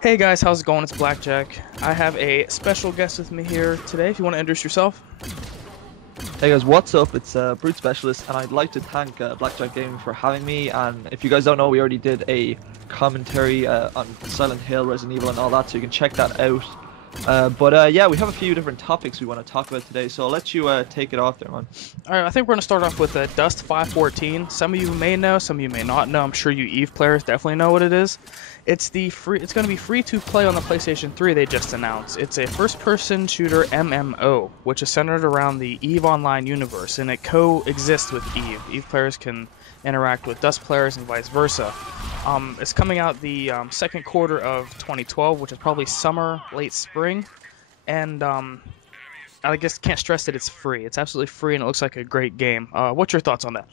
Hey guys, how's it going? It's Blackjack. I have a special guest with me here today. If you want to introduce yourself. Hey guys, what's up? It's Brute Specialist, and I'd like to thank Blackjack Gaming for having me. And if you guys don't know, we already did a commentary on Silent Hill, Resident Evil, and all that, so you can check that out. But yeah, we have a few different topics we want to talk about today, so I'll let you take it off there, man. All right, I think we're going to start off with Dust 514. Some of you may know, some of you may not know. I'm sure you Eve players definitely know what it is. It's going to be free to play on the PlayStation 3. They just announced. It's a first-person shooter MMO, which is centered around the Eve Online universe, and it coexists with Eve. Eve players can interact with Dust players and vice versa. It's coming out the second quarter of 2012, which is probably summer, late spring, and I guess can't stress that it's free. It's absolutely free, and it looks like a great game. What's your thoughts on that?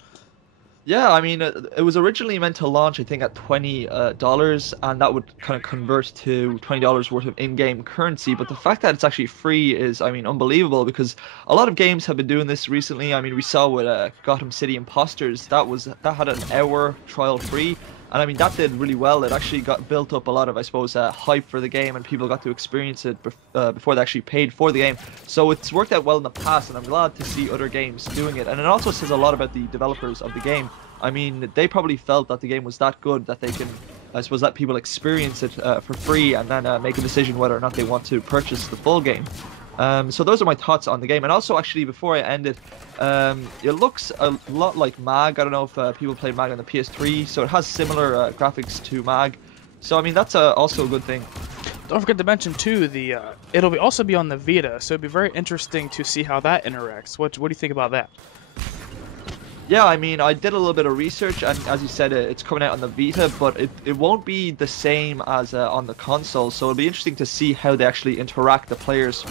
Yeah, I mean, it was originally meant to launch, I think, at $20, and that would kind of convert to $20 worth of in-game currency. But the fact that it's actually free is, I mean, unbelievable because a lot of games have been doing this recently. I mean, we saw with Gotham City Imposters that had an hour trial free, and I mean that did really well. It actually got built up a lot of, I suppose, hype for the game, and people got to experience it before they actually paid for the game. So it's worked out well in the past, and I'm glad to see other games doing it. And it also says a lot about the developers of the game. I mean, they probably felt that the game was that good that they can, I suppose, let people experience it for free and then make a decision whether or not they want to purchase the full game. So those are my thoughts on the game. And also, actually, before I end it, it looks a lot like MAG. I don't know if people played MAG on the PS3, so it has similar graphics to MAG. So, I mean, that's also a good thing. Don't forget to mention too it'll also be on the Vita, so it'd be very interesting to see how that interacts. What do you think about that? Yeah, I mean, I did a little bit of research, and as you said, it's coming out on the Vita, but it won't be the same as on the console, so it'll be interesting to see how they actually interact, the players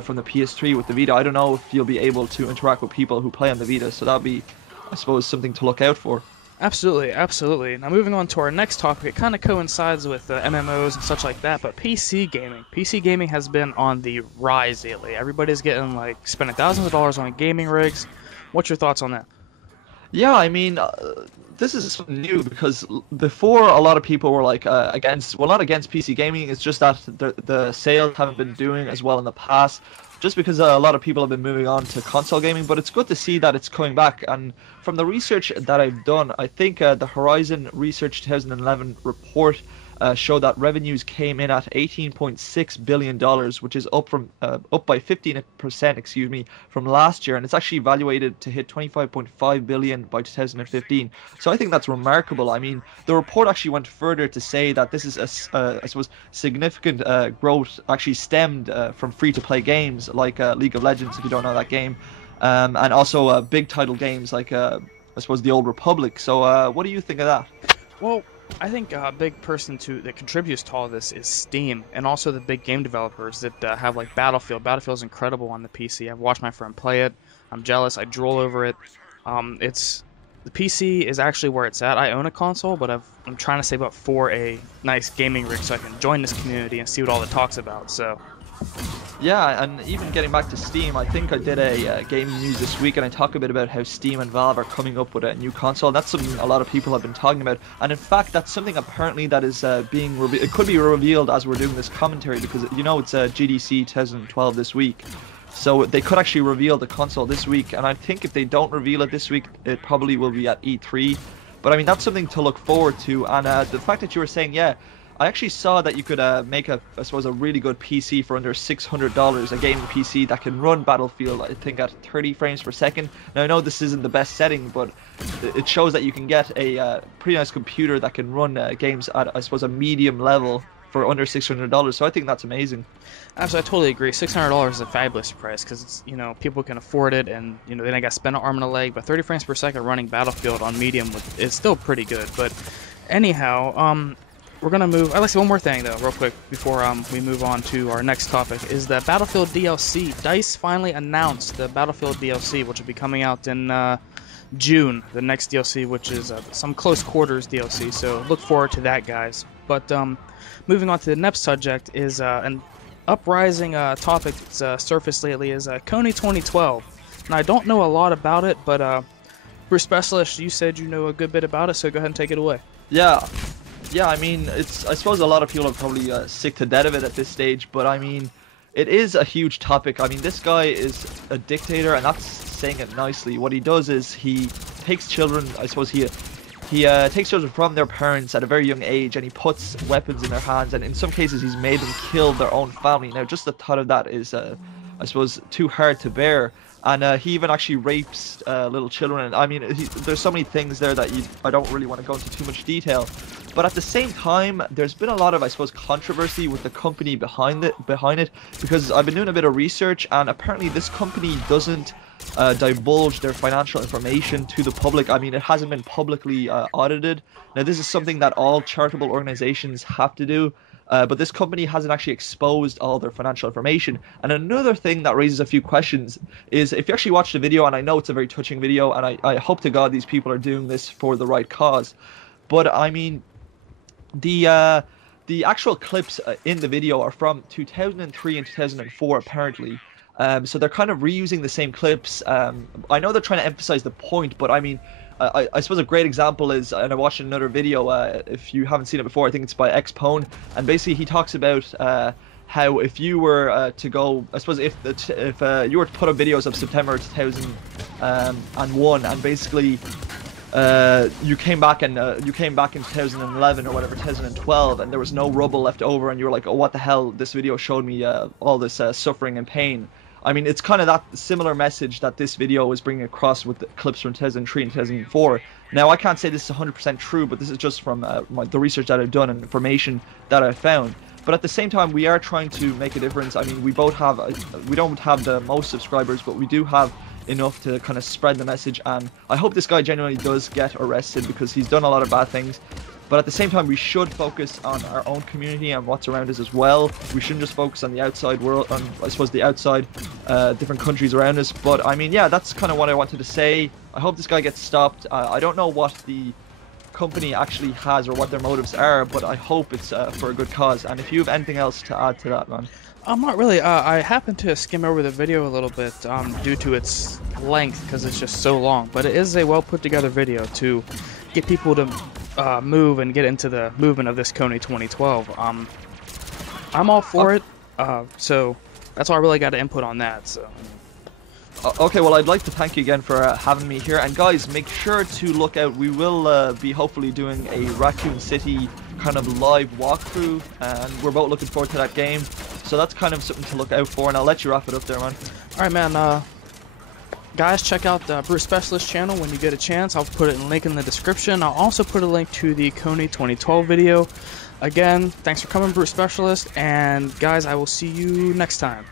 from the PS3 with the Vita. I don't know if you'll be able to interact with people who play on the Vita, so that'll be, I suppose, something to look out for. Absolutely, absolutely. Now moving on to our next topic, it kind of coincides with MMOs and such like that, but PC gaming. PC gaming has been on the rise lately. Everybody's getting, like, spending thousands of dollars on gaming rigs. What's your thoughts on that? Yeah, I mean, this is something new because before a lot of people were like against, well, not against PC gaming. It's just that the sales haven't been doing as well in the past, just because a lot of people have been moving on to console gaming. But it's good to see that it's coming back. And from the research that I've done, I think the Horizon Research 2011 report showed that revenues came in at $18.6 billion, which is up by 15%, excuse me, from last year, and it's actually evaluated to hit 25.5 billion by 2015. So I think that's remarkable. I mean, the report actually went further to say that this is I suppose, significant growth actually stemmed from free-to-play games like League of Legends, if you don't know that game, and also big title games like I suppose the Old Republic. So what do you think of that? Well, I think a big person that contributes to all this is Steam, and also the big game developers that have like Battlefield. Battlefield's incredible on the PC. I've watched my friend play it. I'm jealous. I drool over it. The PC is actually where it's at. I own a console, but I'm trying to save up for a nice gaming rig so I can join this community and see what all the talk's about. So. Yeah, and even getting back to Steam, I think I did a gaming news this week, and I talk a bit about how Steam and Valve are coming up with a new console. And that's something a lot of people have been talking about, and in fact, that's something apparently that is being revealed. It could be revealed as we're doing this commentary because you know it's GDC 2012 this week, so they could actually reveal the console this week. And I think if they don't reveal it this week, it probably will be at E3. But I mean, that's something to look forward to. And the fact that you were saying, yeah, I actually saw that you could make I suppose, a really good PC for under $600, a gaming PC that can run Battlefield, I think, at 30 frames per second. Now, I know this isn't the best setting, but it shows that you can get a pretty nice computer that can run games at, I suppose, a medium level for under $600. So I think that's amazing. Absolutely, I totally agree. $600 is a fabulous price because it's, people can afford it, and they don't got to spend an arm and a leg. But 30 frames per second running Battlefield on medium is still pretty good. But anyhow, we're gonna move. I'd like to say one more thing though, real quick, before we move on to our next topic. Is the Battlefield DLC? DICE finally announced the Battlefield DLC, which will be coming out in June. The next DLC, which is some close quarters DLC. So look forward to that, guys. But moving on to the next subject is an uprising topic that's surfaced lately is Kony 2012. Now I don't know a lot about it, but for Specialist, you said you know a good bit about it, so go ahead and take it away. Yeah. Yeah, I mean, I suppose a lot of people are probably sick to death of it at this stage, but I mean, it is a huge topic. I mean, this guy is a dictator, and that's saying it nicely. What he does is he takes children, I suppose he takes children from their parents at a very young age, and he puts weapons in their hands, and in some cases he's made them kill their own family. Now, just the thought of that is, I suppose, too hard to bear. And he even actually rapes little children. And I mean, there's so many things there that I don't really want to go into too much detail. But at the same time, there's been a lot of, I suppose, controversy with the company behind it, because I've been doing a bit of research, and apparently this company doesn't divulge their financial information to the public. I mean, it hasn't been publicly audited. Now, this is something that all charitable organizations have to do. But this company hasn't actually exposed all their financial information. And another thing that raises a few questions is, if you actually watch the video, and I know it's a very touching video, and I hope to God these people are doing this for the right cause, but I mean, the actual clips in the video are from 2003 and 2004 apparently. So they're kind of reusing the same clips. I know they're trying to emphasize the point, but I mean, I suppose a great example is, and I watched another video, if you haven't seen it before, I think it's by Xpone, and basically he talks about how if you were to go, I suppose if you were to put up videos of September 2001, and basically you came back in 2011 or whatever, 2012, and there was no rubble left over, and you were like, oh, what the hell, this video showed me all this suffering and pain. I mean, it's kind of that similar message that this video is bringing across with the clips from 2003 and 2004. Now, I can't say this is 100% true, but this is just from the research that I've done and information that I've found. But at the same time, we are trying to make a difference. I mean, we don't have the most subscribers, but we do have enough to kind of spread the message, and I hope this guy genuinely does get arrested, because he's done a lot of bad things. But at the same time, we should focus on our own community and what's around us as well. We shouldn't just focus on the outside world, on, I suppose, the outside different countries around us. But I mean, yeah, that's kind of what I wanted to say. I hope this guy gets stopped. I don't know what the company actually has or what their motives are, but I hope it's for a good cause. And if you have anything else to add to that, man. Not really. I happened to skim over the video a little bit due to its length, because it's just so long. But it is a well put together video to get people to move and get into the movement of this Kony 2012. I'm all for it. So that's all I really got to input on that. So. Okay, well, I'd like to thank you again for having me here. And guys, make sure to look out. We will be hopefully doing a Raccoon City kind of live walkthrough, and we're both looking forward to that game. So that's kind of something to look out for, and I'll let you wrap it up there, man. Alright, man. Guys, check out the Brute Specialist channel when you get a chance. I'll put a link in the description. I'll also put a link to the Kony 2012 video. Again, thanks for coming, Brute Specialist, and guys, I will see you next time.